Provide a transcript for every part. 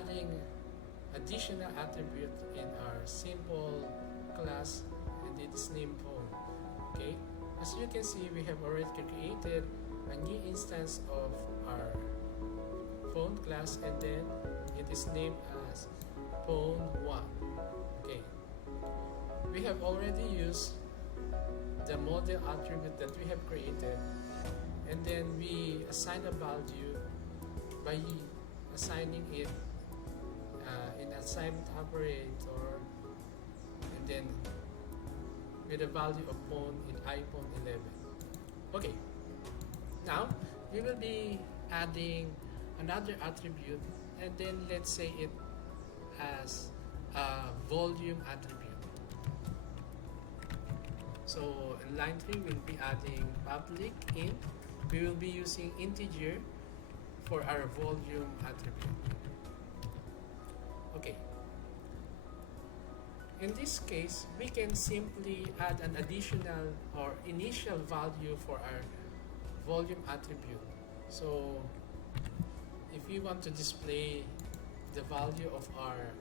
adding additional attribute in our simple class, and it is named phone. Okay, as you can see, we have already created a new instance of our phone class, and then it is named as phone1. Okay, we have already used the model attribute that we have created, and then we assign a value by assigning it in assignment operator, and then with a value of phone in iPhone 11. Okay, now we will be adding another attribute, and then let's say it as a volume attribute. So in line 3, we'll be adding public int. We will be using integer for our volume attribute. Okay. In this case, we can simply add an additional or initial value for our volume attribute. So if we want to display the value of our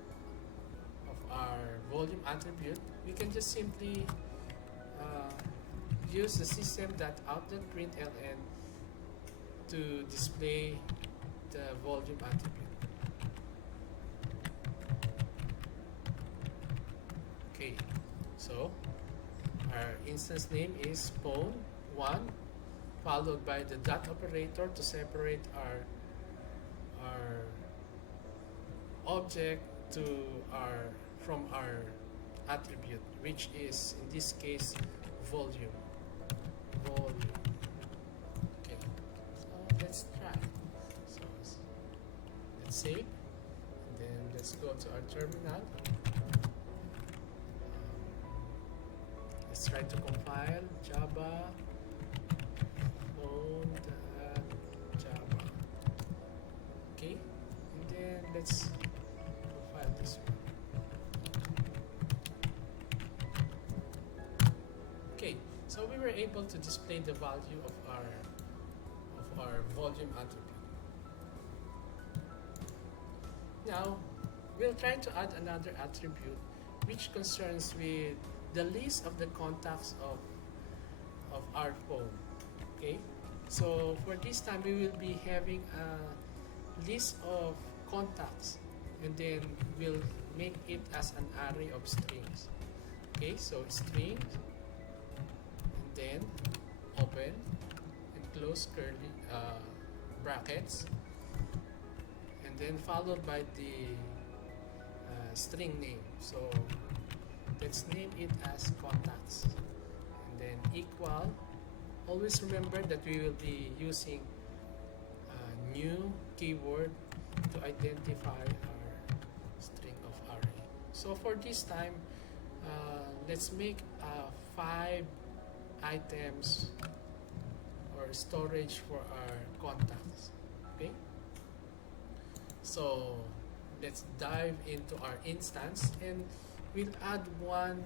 volume attribute, we can just simply use the system.out.println to display the volume attribute. Okay, so our instance name is phone1, followed by the dot operator to separate our object from our attribute, which is in this case volume. Okay, so let's try. So let's save, and then let's go to our terminal. Let's try to compile Java phone.java. Okay, and then let's compile this one. Okay, so we were able to display the value of our volume attribute. Now we'll try to add another attribute which concerns with the list of the contacts of our phone. Okay, so for this time we will be having a list of contacts, and then we'll make it as an array of strings. Okay, so strings, and then open and close curly brackets, and then followed by the string name. So let's name it as contacts, and then equal. Always remember that we will be using a new keyword to identify our string of array. So for this time, let's make 5 items or storage for our contacts. Okay, so let's dive into our instance, and we'll add 1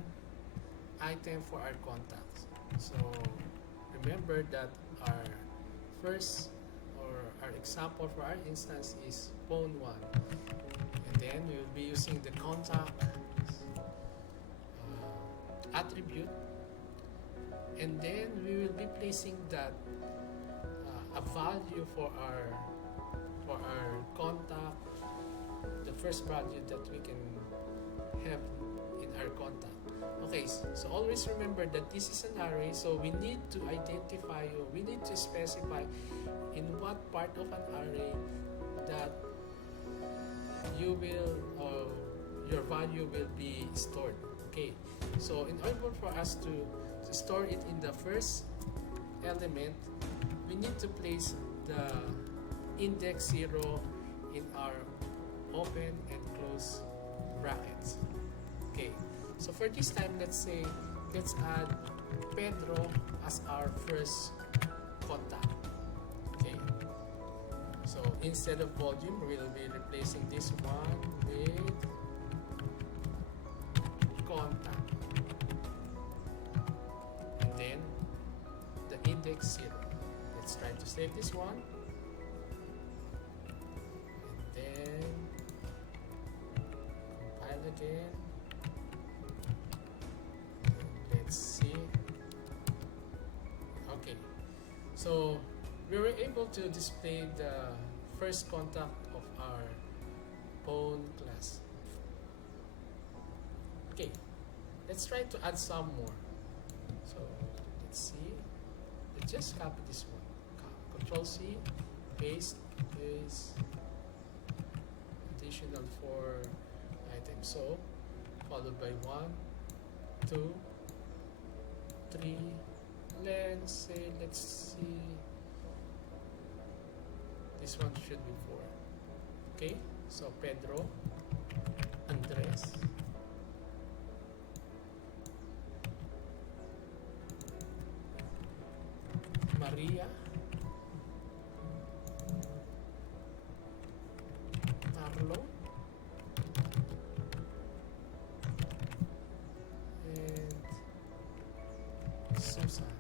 item for our contacts. So remember that our first or our example for our instance is phone1, and then we will be using the contact attribute, and then we will be placing that a value for our contact, the first value that we can have in our contact. Okay, so always remember that this is an array, so we need to identify, or we need to specify in what part of an array that you will, or your value will be stored. Okay, so in order for us to store it in the first element, we need to place the index 0 in our open and close brackets. Okay, so for this time, let's add Pedro as our first contact. Okay, so instead of volume, we'll be replacing this one with contact, and then the index 0. Let's try to save this one, and then again. Let's see. Okay, so we were able to display the first contact of our pawn class. Okay, let's try to add some more. So let's see. Let's just copy this one. Control C, paste, additional 4 items. So followed by 1, 2, 3. Let's see. This one should be 4. Okay, so Pedro, Andres, Maria, Carlo, and Susan.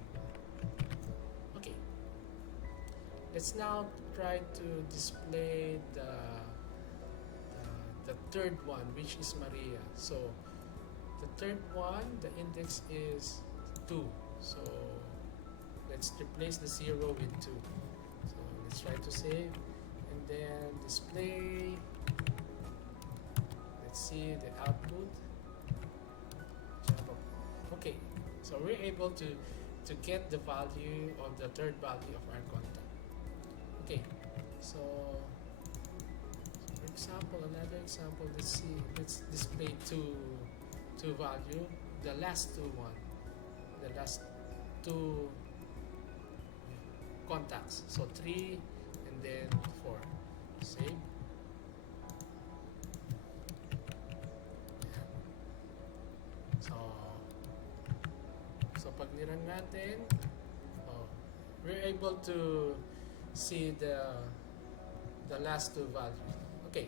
Okay, let's now try to display the third one, which is Maria. So the third one, the index is 2. So let's replace the 0 with 2. So let's try to save and then display. Let's see the output. Okay, so we're able to get the value of the third value of our contact. Okay, so for example, another example, let's display two value, the last two contacts. So 3 and then 4. Save. So pag nirun natin, we're able to see the last two values. Okay,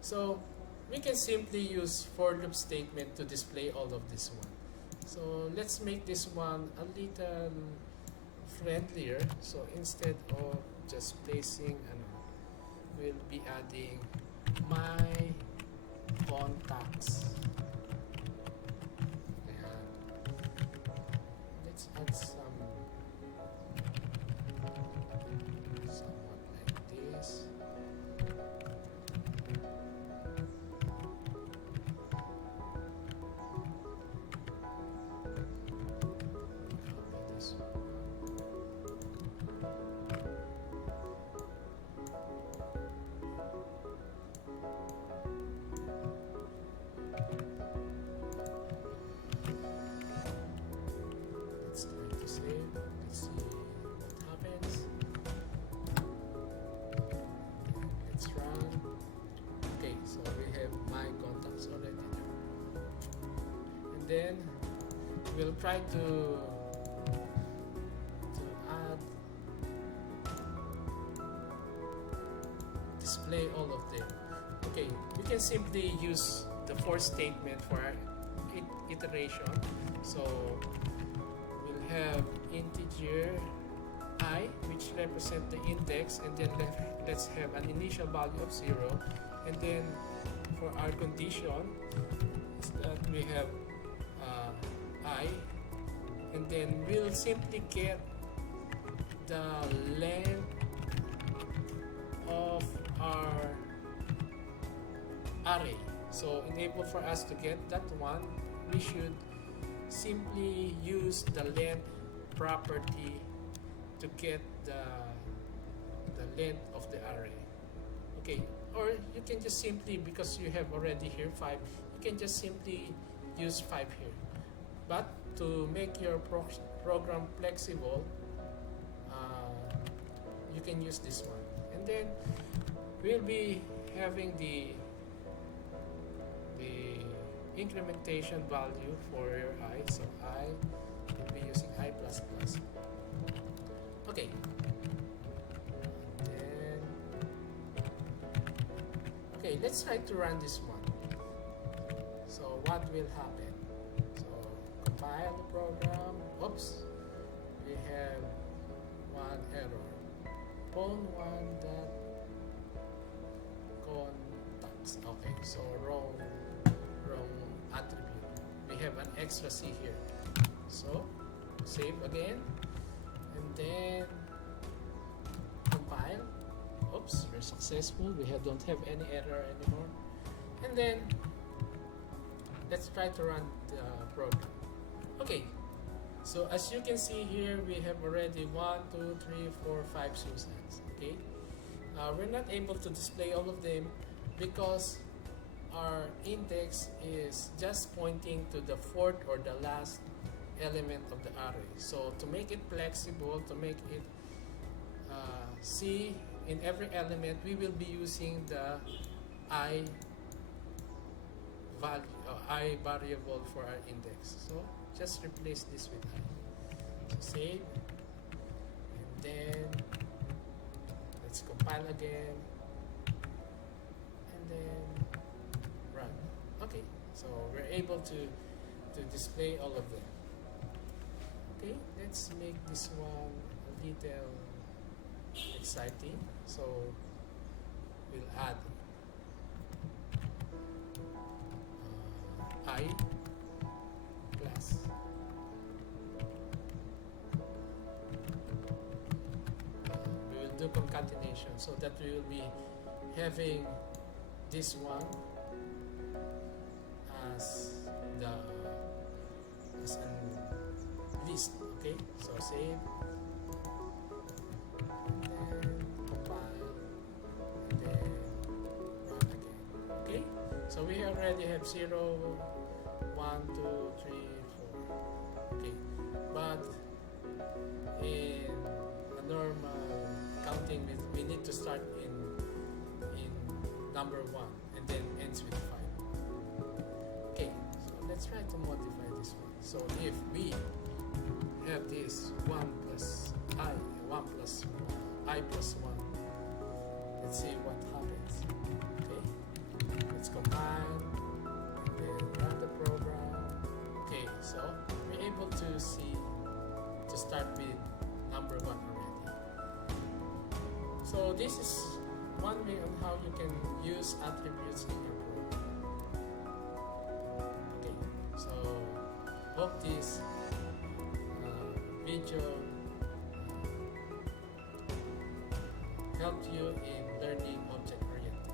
so we can simply use for loop statement to display all of this one. So let's make this one a little friendlier. So instead of just placing, we'll be adding my contacts. Let's add somewhat like this. Then we'll try to add, display all of them. Okay, we can simply use the for statement for our iteration. So we'll have integer I, which represent the index, and then let's have an initial value of 0, and then for our condition is that we have I, and then we'll simply get the length of our array. So in able for us to get that one, we should simply use the length property to get the length of the array. Okay, or you can just simply, because you have already here 5, you can just simply use 5 here. But to make your program flexible, you can use this one. And then we'll be having the incrementation value for your I. So I will be using I++. Okay. And then, okay, let's try to run this one. So what will happen? So compile the program. Oops, we have one error. Pawn1.contacts. Okay, so wrong attribute. We have an extra C here. So save again, and then compile. Oops, we're successful. Don't have any error anymore. And then let's try to run the program. Okay, so as you can see here, we have already 1, 2, 3, 4, 5 Susans. Okay, we're not able to display all of them because our index is just pointing to the fourth or the last element of the array. So to make it flexible, to make it see in every element, we will be using the I value, I variable for our index. So just replace this with I. So save, and then let's compile again, and then run. Okay, so we're able to display all of them. Okay, let's make this one a little exciting. So we'll add I plus. We will do concatenation so that we will be having this one as an list. Okay, so save, and then compile, and then run again. Okay, so we already have 0, 1, 2, 3, 4. Okay, but in a normal counting, we need to start in number 1 and then ends with 5. Okay, so let's try to modify this one. So if we have this 1 plus I, 1 plus I plus 1, let's see what happens. Okay, let's compile and then run the program. Okay, so we're able to see, to start with number 1 already. So this is one way on how you can use attributes in your program. Okay, so hope this video helped you in learning object-oriented.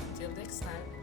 Until next time.